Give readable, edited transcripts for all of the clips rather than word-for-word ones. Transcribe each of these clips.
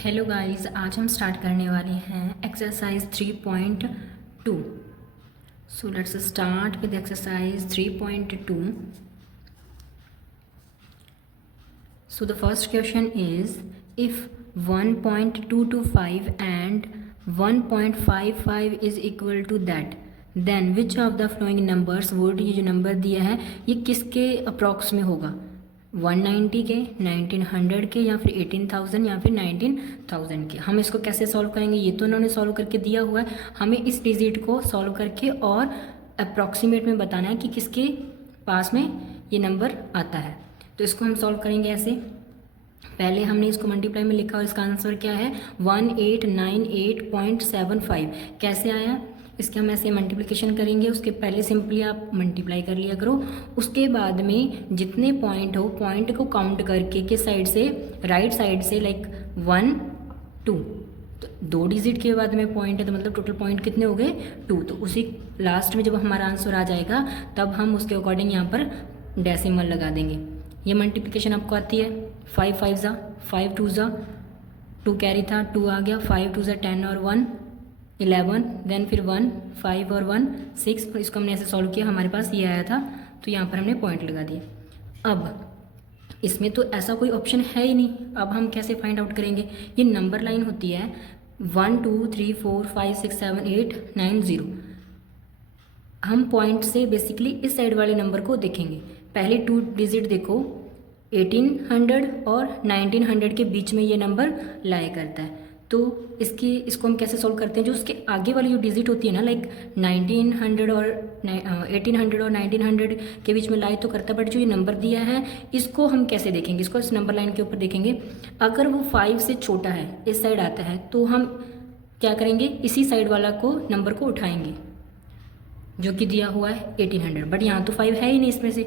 Hello guys, आज हम start करने वाले हैं exercise 3.2। So let's start with exercise 3.2। So the first question is if 1.225 and 1.55 is equal to that then which of the following numbers would, ये जो number दिया है ये किसके अप्रॉक्स में होगा, 190 के, 1900 के, या फिर 18,000 या फिर 19,000 के। हम इसको कैसे सॉल्व करेंगे, ये तो उन्होंने सॉल्व करके दिया हुआ है, हमें इस डिजिट को सॉल्व करके और अप्रॉक्सीमेट में बताना है कि किसके पास में ये नंबर आता है। तो इसको हम सॉल्व करेंगे ऐसे। पहले हमने इसको मल्टीप्लाई में लिखा और इसका आंसर क्या है 1898.75। कैसे आया, इसके हम ऐसे मल्टीप्लिकेशन करेंगे, उसके पहले सिंपली आप मल्टीप्लाई कर लिया करो। उसके बाद में जितने पॉइंट हो, पॉइंट को काउंट करके किस साइड से, राइट साइड से, लाइक 1 2, तो 2 डिजिट के बाद में पॉइंट है तो मतलब टोटल पॉइंट कितने हो गए 2। तो उसी लास्ट में जब हमारा आंसर आ जाएगा तब हम उसके अकॉर्डिंग यहाँ पर डेसिमल लगा देंगे। ये मल्टीप्लिकेशन आपको आती है, 5 5 ज़ा 5 2 ज़ा 2 कैरी था 2 आ गया, 5 2 ज़ा 10 और 1 11, देन फिर 1 5 और 1 6। और इसको हमने ऐसे सॉल्व किया, हमारे पास ये आया था तो यहाँ पर हमने पॉइंट लगा दिया। अब इसमें तो ऐसा कोई ऑप्शन है ही नहीं, अब हम कैसे फाइंड आउट करेंगे। ये नंबर लाइन होती है 1 2 3 4 5 6 7 8 9 0। हम पॉइंट से बेसिकली इस साइड वाले नंबर को देखेंगे। पहले 2 डिजिट देखो, 1800 और 1900 के बीच में ये नंबर लाया करता है। तो इसको हम कैसे सॉल्व करते हैं, जो उसके आगे वाली जो डिजिट होती है ना, लाइक 1800 और 1900 के बीच में लाई तो करता है, बट जो ये नंबर दिया है इसको हम कैसे देखेंगे, इसको इस नंबर लाइन के ऊपर देखेंगे। अगर वो 5 से छोटा है, इस साइड आता है, तो हम क्या करेंगे, इसी साइड वाला को नंबर को उठाएंगे जो कि दिया हुआ है 1800, बट यहाँ तो 5 है ही नहीं इसमें से।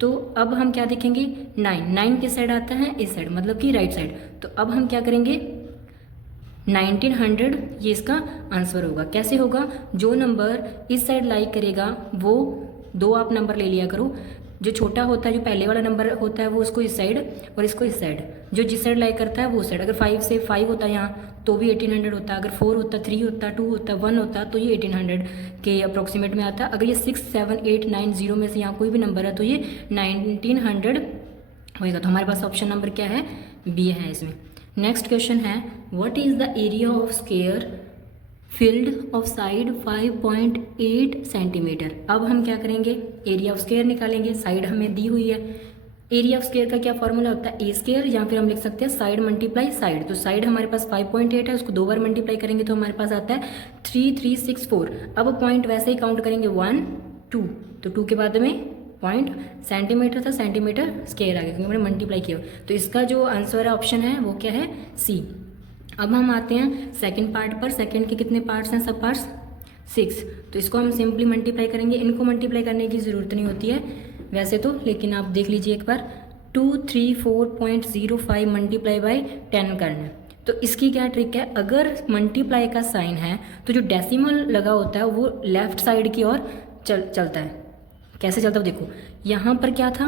तो अब हम क्या देखेंगे, 9 किस साइड आता है, इस साइड, मतलब कि राइट साइड। तो अब हम क्या करेंगे 1900, ये इसका आंसर होगा। कैसे होगा, जो नंबर इस साइड लाई करेगा वो 2 आप नंबर ले लिया करो, जो छोटा होता है, जो पहले वाला नंबर होता है वो उसको इस साइड और इसको इस साइड, जो जिस साइड लाई करता है वो साइड। अगर 5 से 5 होता है यहाँ तो भी 1800 होता, अगर 4 होता, 3 होता, 2 होता, 1 होता तो ये 1800 के अप्रोक्सीमेट में आता। अगर ये 6 7 8 9 0 में से यहाँ कोई भी नंबर है तो ये 1900 होएगा। तो हमारे पास ऑप्शन नंबर क्या है, बी है इसमें। नेक्स्ट क्वेश्चन है what is the area of square field of side 5.8 centimetre. अब हम क्या करेंगे, एरिया ऑफ स्क्वायर निकालेंगे। साइड हमें दी हुई है, एरिया ऑफ स्क्वायर का क्या फॉर्मूला होता है, ए स्क्वायर, या फिर हम लिख सकते हैं साइड मल्टीप्लाई साइड। तो साइड हमारे पास 5.8 है, उसको 2 बार मल्टीप्लाई करेंगे तो हमारे पास आता है 3364। अब पॉइंट वैसे ही काउंट करेंगे 1 2, तो 2 के बाद में पॉइंट सेंटीमीटर था, सेंटीमीटर स्क्वायर आ गया क्योंकि हमने मल्टीप्लाई किया। तो इसका जो आंसर है ऑप्शन है वो क्या है, सी। अब हम आते हैं सेकंड पार्ट पर। सेकंड के कितने पार्ट्स हैं, सब पार्ट्स 6। तो इसको हम सिंपली मल्टीप्लाई करेंगे, इनको मल्टीप्लाई करने की ज़रूरत नहीं होती है वैसे तो, लेकिन आप देख लीजिए एक बार। 234.05 मल्टीप्लाई बाई 10 करना है। तो इसकी क्या ट्रिक है, अगर मल्टीप्लाई का साइन है तो जो डेसिमल लगा होता है वो लेफ्ट साइड की ओर चलता है। कैसे चलता है देखो, यहाँ पर क्या था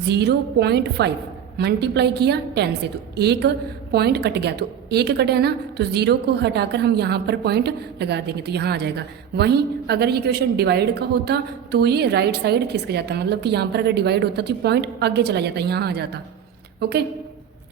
0.5 मल्टीप्लाई किया 10 से, तो 1 पॉइंट कट गया, तो 1 कटा है ना, तो 0 को हटाकर हम यहाँ पर पॉइंट लगा देंगे तो यहाँ आ जाएगा। वहीं अगर ये क्वेश्चन डिवाइड का होता तो ये राइट साइड खिसक जाता, मतलब कि यहाँ पर अगर डिवाइड होता तो पॉइंट आगे चला जाता, यहाँ आ जाता। ओके,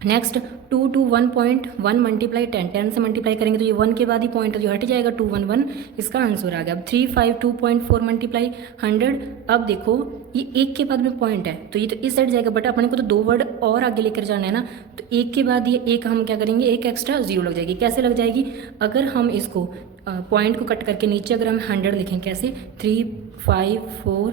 नेक्स्ट 2 2 1.1 मल्टीप्लाई 10, 10 से मल्टीप्लाई करेंगे तो ये 1 के बाद ही पॉइंट जो हट जाएगा 2 1 1, इसका आंसर आ गया। अब 352.4 मल्टीप्लाई 100। अब देखो ये 1 के बाद में पॉइंट है तो ये तो इस साइड जाएगा, बट अपने को तो 2 वर्ड और आगे लेकर जाना है ना, तो 1 के बाद ये 1 हम क्या करेंगे, एक एक्स्ट्रा 0 लग जाएगी। कैसे लग जाएगी, अगर हम इसको पॉइंट को कट करके नीचे अगर हम 100 लिखें, कैसे 3 5 4,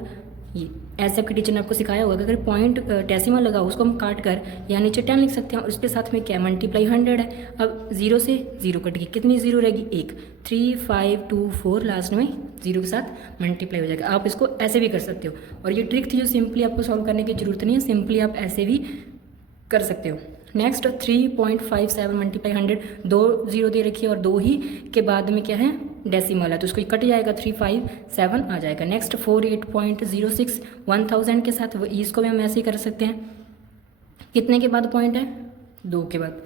ये ऐसे आपके टीचर ने आपको सिखाया होगा कि अगर पॉइंट डेसिमल लगा उसको हम काट कर यहाँ नीचे 10 लिख सकते हैं, और उसके साथ में क्या मल्टीप्लाई 100 है। अब 0 से 0 कट गई, कितनी 0 रहेगी, 1, 3 5 2 4, लास्ट में 0 के साथ मल्टीप्लाई हो जाएगा। आप इसको ऐसे भी कर सकते हो, और ये ट्रिक थी जो सिंपली आपको सॉल्व करने की जरूरत नहीं है, सिंपली आप ऐसे भी कर सकते हो। नेक्स्ट 3.57 मल्टीप्लाई 100, 2 0 दे रखी है और 2 ही के बाद में क्या है डेसिमल है, तो इसको कट जाएगा, 357 आ जाएगा। नेक्स्ट 48.06 1000 के साथ, इसको भी हम ऐसे ही कर सकते हैं। कितने के बाद पॉइंट है, 2 के बाद,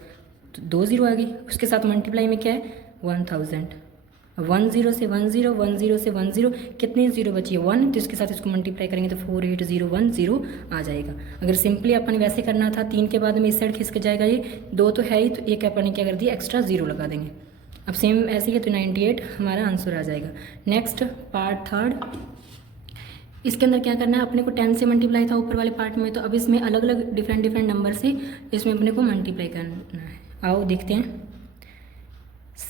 तो 2 ज़ीरो आ गई। उसके साथ मल्टीप्लाई में क्या है 1000। 1 0 से 1 0, 1 0 से 1 0, कितने ज़ीरो बची है 1, तो इसके साथ इसको मल्टीप्लाई करेंगे तो 48010 आ जाएगा। अगर सिंपली अपन वैसे करना था 3 के बाद में इस साइड खिसक जाएगा, ये 2 तो है ही, तो एक अपन ने क्या कर दिया एक्स्ट्रा 0 लगा देंगे। अब सेम ऐसे ही है तो 98 हमारा आंसर आ जाएगा। नेक्स्ट पार्ट थर्ड, इसके अंदर क्या करना है, अपने को 10 से मल्टीप्लाई था ऊपर वाले पार्ट में, तो अब इसमें अलग अलग डिफरेंट नंबर से इसमें अपने को मल्टीप्लाई करना है। आओ देखते हैं।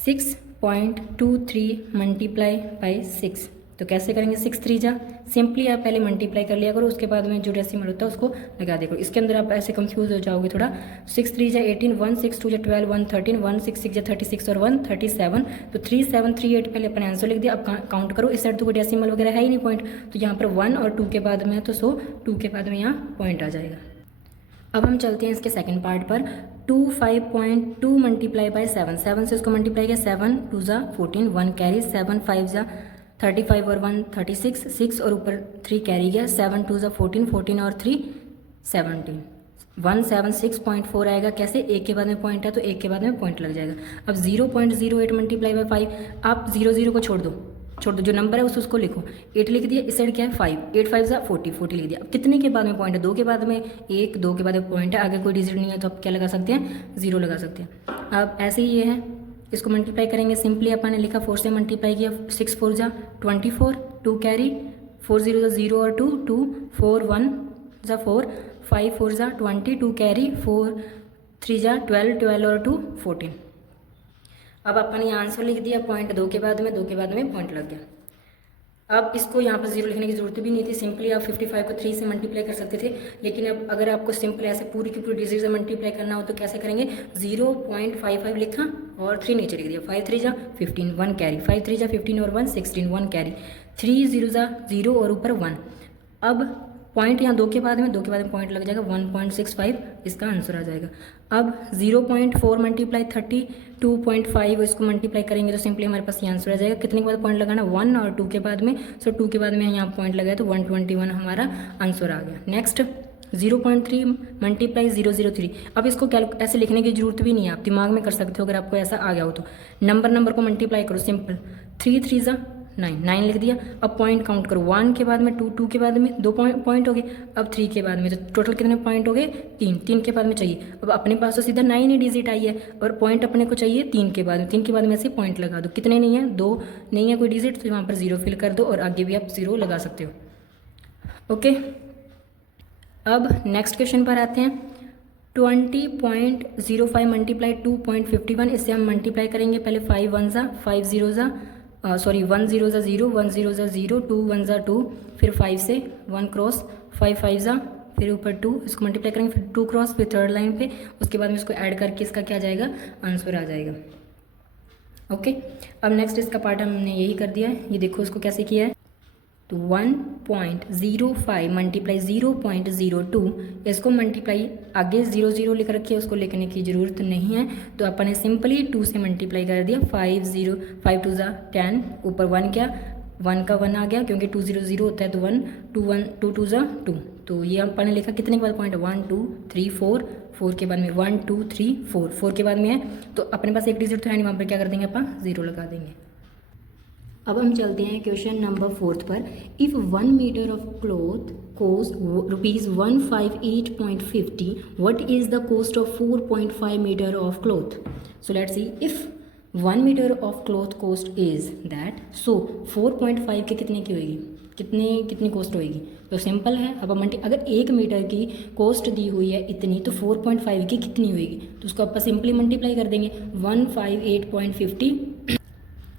6.23 मल्टीप्लाई बाई 6, तो कैसे करेंगे 6 3 जा, सिंपली आप पहले मल्टीप्लाई कर लिया करो, उसके बाद में जो डेसिमल होता है उसको लगा दिया करो। इसके अंदर आप ऐसे कंफ्यूज हो जाओगे थोड़ा। 6 3 जा 18, 1 6 2 जा 12, 1 13, 1 6 6 जा 36 और 1 37, तो 3738 पहले अपने आंसर लिख दिया। अब काउंट करो, इस साइड तो कोई डेसिमल वगैरह है ही नहीं पॉइंट, तो यहाँ पर 1 और 2 के बाद में है, तो 2 के बाद में यहाँ पॉइंट आ जाएगा। अब हम चलते हैं इसके सेकंड पार्ट पर। 25.2 मल्टीप्लाई बाई 7, 7 से उसको मल्टीप्लाई किया, 7 2 जा 14, 1 कैरी, 7 5 जा 35 और 1 36, 6 और ऊपर 3 कैरी गया, 7 2 जा 14, 14 और 3 17, 176.4 आएगा। कैसे, एक के बाद में पॉइंट है तो एक के बाद में पॉइंट लग जाएगा। अब 0.08 मल्टीप्लाई बाई 5, आप 0 को छोड़ दो, जो नंबर है उसको लिखो। 8 लिख दिया, इस साइड क्या है 5, 8 5 जा 40, 40 लिख दिया। अब कितने के बाद में पॉइंट है, 2 के बाद में 1, 2 के बाद में पॉइंट है, आगे कोई डिजिट नहीं है तो आप क्या लगा सकते हैं 0 लगा सकते हैं। अब ऐसे ही ये है, इसको मल्टीप्लाई करेंगे। सिंपली अपन ने लिखा 4 से मल्टीप्लाई किया, 6 4 जा 24, 2 कैरी, 4 0 जा 0 और 2 2, 4 1 जा 4, 5 4 जा 20, 2 कैरी, 4 3 जा 12, 12 और 2 14। अब अपन ये आंसर लिख दिया, पॉइंट 2 के बाद में, 2 के बाद में पॉइंट लग गया। अब इसको यहाँ पर 0 लिखने की जरूरत भी नहीं थी, सिंपली आप 55 को 3 से मल्टीप्लाई कर सकते थे। लेकिन अब अगर आपको सिंपल ऐसे पूरी की पूरी डिजिट से मल्टीप्लाई करना हो तो कैसे करेंगे, 0.55 लिखा और 3 नीचे लिख दिया, 5 3 जा 15, 1 कैरी, 5 3 जा 15 और 1 16, 1 कैरी, 3 0 जा 0 और ऊपर 1। अब पॉइंट यहाँ 2 के बाद में पॉइंट लग जाएगा, 1.65 इसका आंसर आ जाएगा। अब 0.4 मल्टीप्लाई 32.5 इसको मल्टीप्लाई करेंगे तो सिंपली हमारे पास ये आंसर आ जाएगा। कितने के बाद पॉइंट लगाना, 1 और 2 के बाद में, 2 के बाद में यहाँ पॉइंट लगाया तो 121 हमारा आंसर आ गया। Next 0.3 multiply 003। अब इसको ऐसे लिखने की जरूरत भी नहीं है, आप दिमाग में कर सकते हो अगर आपको ऐसा आ गया हो तो। नंबर को मल्टीप्लाई करो, सिंपल 3 3 जा 9, 9 लिख दिया। अब पॉइंट काउंट करो, 1 के बाद में 2, 2 के बाद में 2 पॉइंट हो गए, अब 3 के बाद में, तो टोटल कितने पॉइंट हो गए 3, 3 के बाद में चाहिए। अब अपने पास तो सीधा 9 ही डिजिट आई है और पॉइंट अपने को चाहिए 3 के बाद में, 3 के बाद में ऐसे पॉइंट लगा दो। कितने नहीं है, 2 नहीं है कोई डिजिट, तो वहाँ पर 0 फिल कर दो और आगे भी आप 0 लगा सकते हो। ओके, अब नेक्स्ट क्वेश्चन पर आते हैं। 20.05 मल्टीप्लाई 2.51, इससे हम मल्टीप्लाई करेंगे। पहले 5 1 जा 5 0 जा 1 0 जा 0, 1 0 जा 0, 2 1 जा 2, फिर 5 से 1 क्रॉस, 5 5 जा, फिर ऊपर 2, इसको मल्टीप्लाई करेंगे, फिर 2 क्रॉस, फिर थर्ड लाइन पे, उसके बाद में इसको ऐड करके इसका क्या जाएगा आंसर आ जाएगा। ओके, अब नेक्स्ट इसका पार्ट हमने यही कर दिया है। ये देखो इसको कैसे किया है, तो 1.05 मल्टीप्लाई 0.02, इसको मल्टीप्लाई आगे 0 0 लिख रखी है, उसको लिखने की ज़रूरत नहीं है, तो अपन ने सिंपली 2 से मल्टीप्लाई कर दिया। 5 0 5 2 जा 10, ऊपर 1 क्या 1 का 1 आ गया, क्योंकि 2 0 0 होता है तो 1 2 1 2 2 जा 2, तो ये अपन ने लिखा। कितने के बाद पॉइंट 1 2 3 4, 4 के बाद में 1 2 3 4, 4 के बाद में है तो अपने पास एक डिजिट तो है नहीं, वहाँ पर क्या कर देंगे अपन 0 लगा देंगे। अब हम चलते हैं क्वेश्चन नंबर 4 पर। If 1 metre of cloth cost ₹158.50, what is the cost of 4.5 metre of cloth? So let's see, if 1 metre of cloth cost is that, so 4.5 के कितने की होगी, कितनी कॉस्ट होएगी? तो सिंपल है, अब अगर 1 मीटर की कॉस्ट दी हुई है इतनी, तो 4.5 की कितनी होएगी, तो उसको आप सिंपली मल्टीप्लाई कर देंगे। 158.50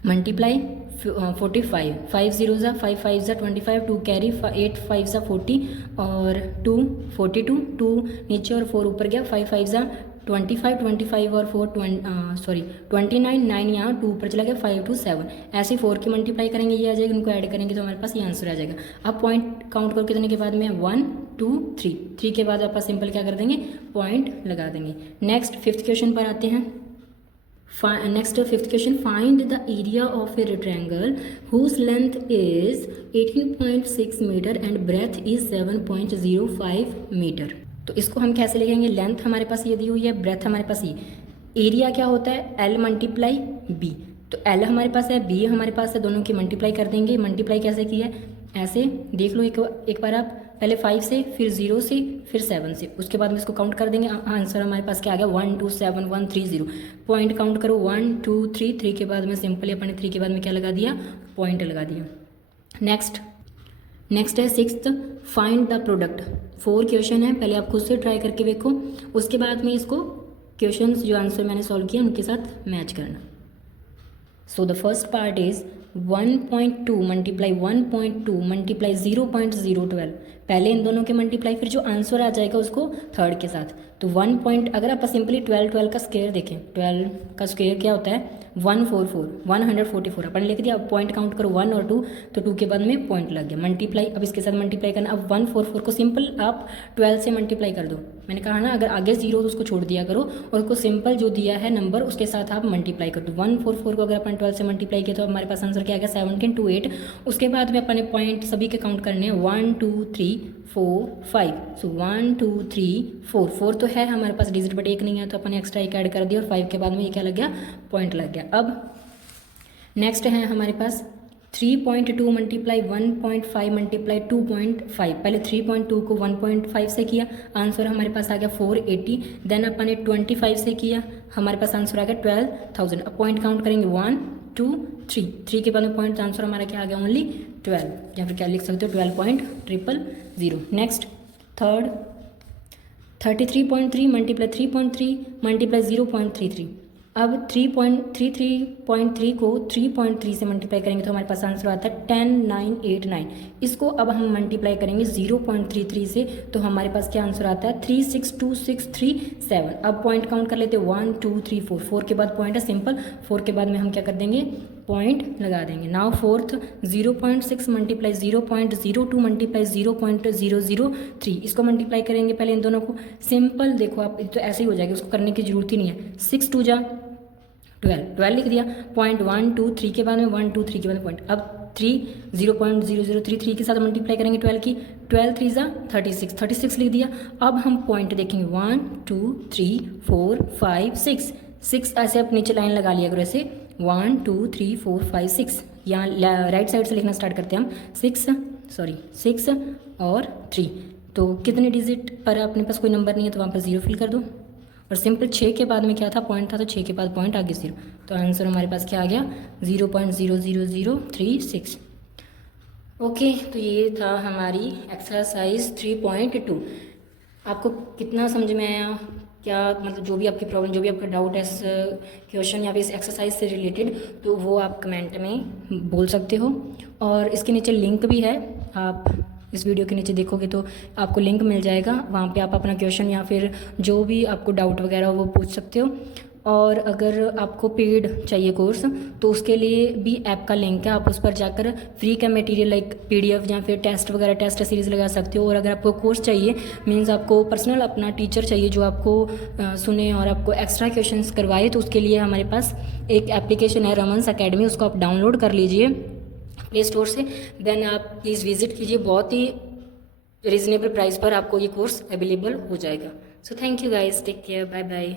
मल्टीप्लाई 45, 5 0 जा 5 5 जा 25, 2 कैरी, 8 5 जा 40 और 2 42, 2 नीचे और 4 ऊपर गया, 5 5 जा 25, 25 और 4 29, 9 यहाँ 2 ऊपर चला गया, 5 2 7, ऐसे 4 की मल्टीप्लाई करेंगे ये आ जाएगा, उनको ऐड करेंगे तो हमारे पास ये आंसर आ जाएगा। अब पॉइंट काउंट करो कितने के बाद में 1 2 3, 3 के बाद आप सिंपल क्या कर देंगे पॉइंट लगा देंगे। नेक्स्ट 5th क्वेश्चन पर आते हैं। Next 5th question, find the area of a rectangle whose length is 18.6 meter and breadth is 7.05 meter। तो इसको हम कैसे लिखेंगे, लेंथ हमारे पास ये दी हुई है, ब्रेथ हमारे पास ये, एरिया क्या होता है, L मल्टीप्लाई बी। तो L हमारे पास है, B हमारे पास है, दोनों की मल्टीप्लाई कर देंगे। मल्टीप्लाई कैसे की है, ऐसे देख लो एक बार आप, पहले 5 से, फिर 0 से, फिर 7 से, उसके बाद में इसको काउंट कर देंगे। आंसर हमारे पास क्या आ गया, 1 2 7 1 3 0। पॉइंट काउंट करो, 1 2 3, 3 के बाद में सिंपली अपने 3 के बाद में क्या लगा दिया, पॉइंट लगा दिया। नेक्स्ट है 6th, find the product. 4 question है, पहले आप खुद से ट्राई करके देखो, उसके बाद में इसको क्वेश्चंस जो आंसर मैंने सॉल्व किया उनके साथ मैच करना। सो the first part is 1.2 multiply 1.2 multiply 0.012। पहले इन दोनों के मल्टीप्लाई, फिर जो आंसर आ जाएगा उसको थर्ड के साथ। तो 1 पॉइंट, अगर आप सिंपली 12 का स्क्वायर देखें, 12 का स्क्वायर क्या होता है, 144 अपन लिख दिया। अब पॉइंट काउंट करो 1 और 2, तो 2 के बाद में पॉइंट लग गया। मल्टीप्लाई, अब इसके साथ मल्टीप्लाई करना। अब 144 को सिंपल आप 12 से मल्टीप्लाई कर दो। मैंने कहा ना, अगर आगे 0 तो उसको छोड़ दिया करो और उसको सिंपल जो दिया है नंबर उसके साथ आप मल्टीप्लाई कर दो। 144 को अगर अपन 12 से मल्टीप्लाई किया तो हमारे पास आंसर क्या आ गया, 1728। उसके बाद में अपने पॉइंट सभी के काउंट करने हैं, 1 2 3 4 5। सो 1 2 3 4 तो है हमारे पास डिजिट, बट 1 नहीं है, तो अपन एक्स्ट्रा एक ऐड कर दिया और 5 के बाद में ये क्या लग गया, पॉइंट लग गया। अब नेक्स्ट है हमारे पास 3.2 मल्टीप्लाई 1.5 मल्टीप्लाई 2.5। पहले 3.2 को 1.5 से किया, आंसर हमारे पास आ गया 480। देन अपन ने 25 से किया, हमारे पास आंसर आ गया 12,000। अब पॉइंट काउंट करेंगे 1 2 3, 3 के बाद में पॉइंट, आंसर हमारा क्या आ गया, ओनली 12, या फिर क्या लिख सकते हो 12.000। Next third 33.3 multiply 3.3 multiply 0.33। अब 3.33 को 3.3 से मल्टीप्लाई करेंगे तो हमारे पास आंसर आता है 10989। इसको अब हम मल्टीप्लाई करेंगे 0.33 से, तो हमारे पास क्या आंसर आता है 362637। अब पॉइंट काउंट कर लेते हैं 1 2 3 4, 4 के बाद पॉइंट है, सिंपल 4 के बाद में हम क्या कर देंगे, पॉइंट लगा देंगे। Now fourth 0.6 multiply 0.02 multiply 0.003। इसको मल्टीप्लाई करेंगे पहले इन दोनों को, सिंपल देखो आप, तो ऐसे ही हो जाएगा, उसको करने की जरूरत ही नहीं है। 6 2 जा 12 लिख दिया। पॉइंट 1 2 3 के बाद में 1 2 3 के बाद में पॉइंट। अब 3 0.0033 के साथ मल्टीप्लाई करेंगे 12 की, 12 3 जा 36 लिख दिया। अब हम पॉइंट देखेंगे 1 2 3 4 5 6 ऐसे आप नीचे लाइन लगा लिया करो ऐसे, 1 2 3 4 5 6। यहाँ राइट साइड से लिखना स्टार्ट करते हैं हम, 6 और 3। तो कितने डिजिट पर अपने पास कोई नंबर नहीं है तो वहाँ पर 0 फिल कर दो, और सिंपल 6 के बाद में क्या था, पॉइंट था, तो 6 के बाद पॉइंट आगे 0। तो आंसर हमारे पास क्या आ गया, 0.00036। ओके, तो ये था हमारी एक्सरसाइज 3.2। आपको कितना समझ में आया, क्या मतलब जो भी आपकी प्रॉब्लम, जो भी आपका डाउट है इस क्वेश्चन या फिर इस एक्सरसाइज से रिलेटेड, तो वो आप कमेंट में बोल सकते हो। और इसके नीचे लिंक भी है, आप इस वीडियो के नीचे देखोगे तो आपको लिंक मिल जाएगा, वहाँ पे आप अपना क्वेश्चन या फिर जो भी आपको डाउट वगैरह हो वो पूछ सकते हो। और अगर आपको पेड चाहिए कोर्स तो उसके लिए भी ऐप का लिंक है, आप उस पर जाकर फ्री का मटेरियल लाइक PDF या फिर टेस्ट वगैरह, टेस्ट सीरीज़ लगा सकते हो। और अगर आपको कोर्स चाहिए, मीन्स आपको पर्सनल अपना टीचर चाहिए जो आपको सुने और आपको एक्स्ट्रा क्वेश्चंस करवाए, तो उसके लिए हमारे पास एक एप्लीकेशन है रमन्स अकेडमी, उसको आप डाउनलोड कर लीजिए प्ले स्टोर से। देन आप प्लीज़ विजिट कीजिए, बहुत ही रीज़नेबल प्राइस पर आपको ये कोर्स अवेलेबल हो जाएगा। So thank you guys, take care, bye bye.